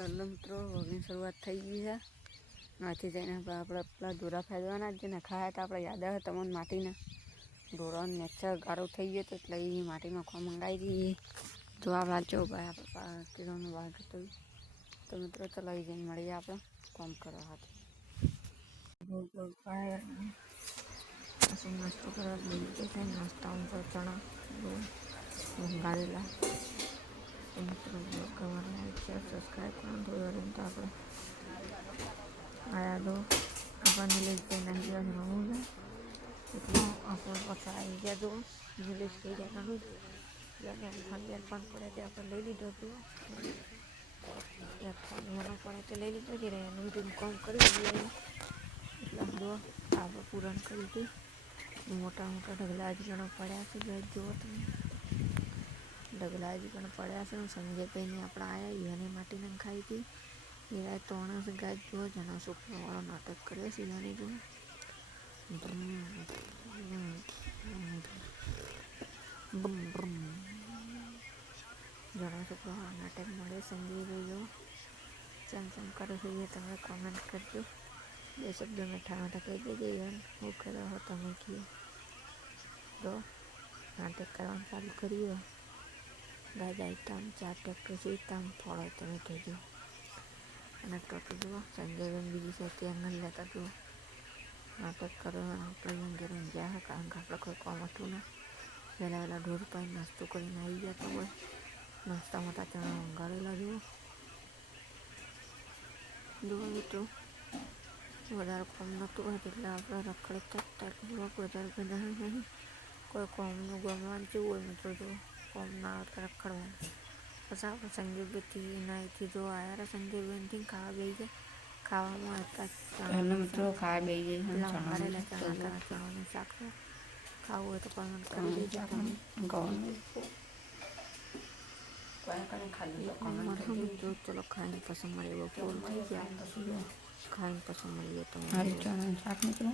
ચાલો મિત્રો વગની શરૂઆત થઈ ગઈ છે. આથી જઈને આપણે પેલા દોરા ફેરવાના જ ને ખાયા તો આપણે યાદ આવે તમને માટીના દોરાનો નેચર ગાળો થઈ ગયો તો એટલે એ માટીમાં ખો મંગાવી દઈએ. જો આપણા જો ભાઈ આપણે કિલોનું વાઘ હતું તો મિત્રો ચલાવી જઈને મળીએ આપણે કોમ કરવા હાથે. નાસ્તો કરવા લઈ જશે નાસ્તામાં તો ચણા મંગાવેલા મિત્રો કરવાનું લાઈક શેર સબસ્ક્રાઈબ કરવાનું થોડી વાર તો આપણે આયા દો આપણને લઈ જઈ નાખી દેવાનું રમવું છે એટલે આપણે પાછા આવી ગયા દો ઇંગ્લિશ કહી દેવાનું ખાલી પણ પડે તે આપણે લઈ લીધો હતું એનો પડે તે લઈ લીધો છે એનું બધું કામ કરી દઈએ એટલે દો આપણે પૂરણ કરી હતી. મોટા મોટા ઢગલા જ ઘણા પડ્યા છે જુઓ તમે ઢગલા જ ઘણા પડ્યા છે. સંજયભાઈને આપણે આવ્યા એને માટીને ખાઈ હતી એના ત્રણ ગાજ જુઓ જણા છોકરાવાળો નાટક કર્યો છે એને જુઓ જણા છોકરાવાળો નાટક મળે. સંજયભાઈ જો ચમ કરે છે એ તમે કોમેન્ટ કરજો. બે શબ્દ મીઠા મીઠા કહી દેજો યાર હું કર્યો હો તમે કહો તો નાટક કરવાનું ચાલુ કર્યું. ગાય આઈટમ 4 ટ્રેક્ટર છે આમ ફળો તમે કહેજો. અને ટોટલ જુઓ સંજયબેન બીજી સાથે એમને લેતા જુઓ નાટક કરવા આપણે ઘેર ઊંઘ્યા કારણ કે આપણે કોઈ કોમ હતું ને વહેલા વહેલા ઢોર પાઈ નાસ્તો કરીને આવી ગયા તો હોય નાસ્તામાં તા ચણા ઊંઘાડેલા જુઓ જુઓ મિત્રો વધારે કોમ નહોતું હોય એટલે આપણે રખડતા વધારે બધા નહીં કોઈ કોમનું ગમવાનું જેવું હોય મિત્રો જો કોમ ના આવતા રખડવાનું. પછી આપણે સંજયભાઈથી નાહીથી જો આવ્યા સંજયભાઈથી ખાવા બેસી જાય ખાવામાં હતા મિત્રો ખાવા બેસી જાય ચણાનું શાક ખાવું હોય તો કોમેન્ટ કરી દેજો તમે ચલો ખાઈને પસંદ મળે એવો ફૂલ થઈ ગયા ખાઈને પસંદ મળીએ તમે ચણાનું શાક મિત્રો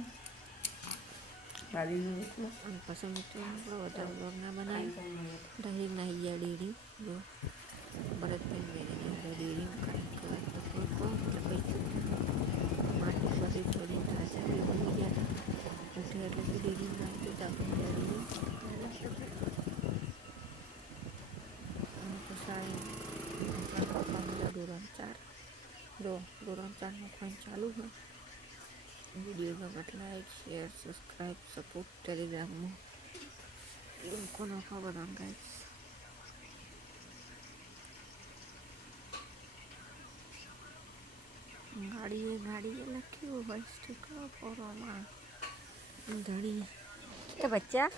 અને પછી મિત્રો આપણે વધારે બ્લોગ ના બનાવી દહીં નાહી ગયા ડેરી જો ભરતભાઈ ડેરી માટી બધી થોડી તાજા બી બની ગયા હતા ઉઠે એટલે ડેરી નાખી ડેરી અને પછી ધોરણ 4 જો ધોરણ 4 ખાઈને ચાલુ છે. વિડીયો ગમે લાઈક શેર સબસ્ક્રાઈબ સપોર્ટ ટેલિગ્રામમાં લિંકો નાખવા બધા ગાઈસ. ગાડીએ લખ્યું હોય સ્ટીકર ફોરમાં ધડી એ બચ્ચા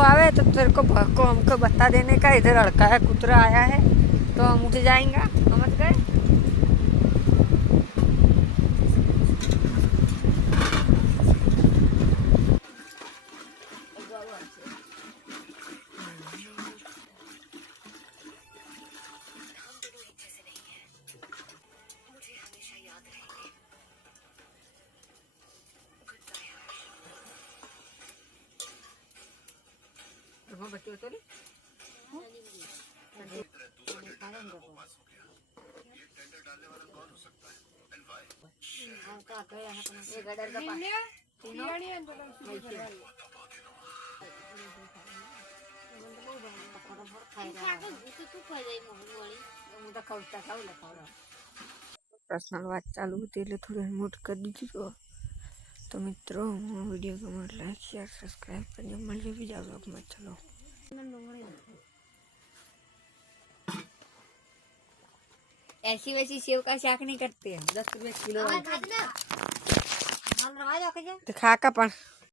आवे तो तेरे को हमको बता देने का इधर लड़का है कुतरा आया है तो हम उठ जाएंगे समझ गए. बच्चे बच्चे पर्सनल बात चालू होती है थोड़ी रिमोट कर दीजिए. तो मित्रों वीडियो को लाइक शेयर सब्सक्राइब करने मिलिए भी जाओ मत चलो. ऐसी वैसी सेव का शाक नहीं करते हैं 10 रुपये किलो. खा का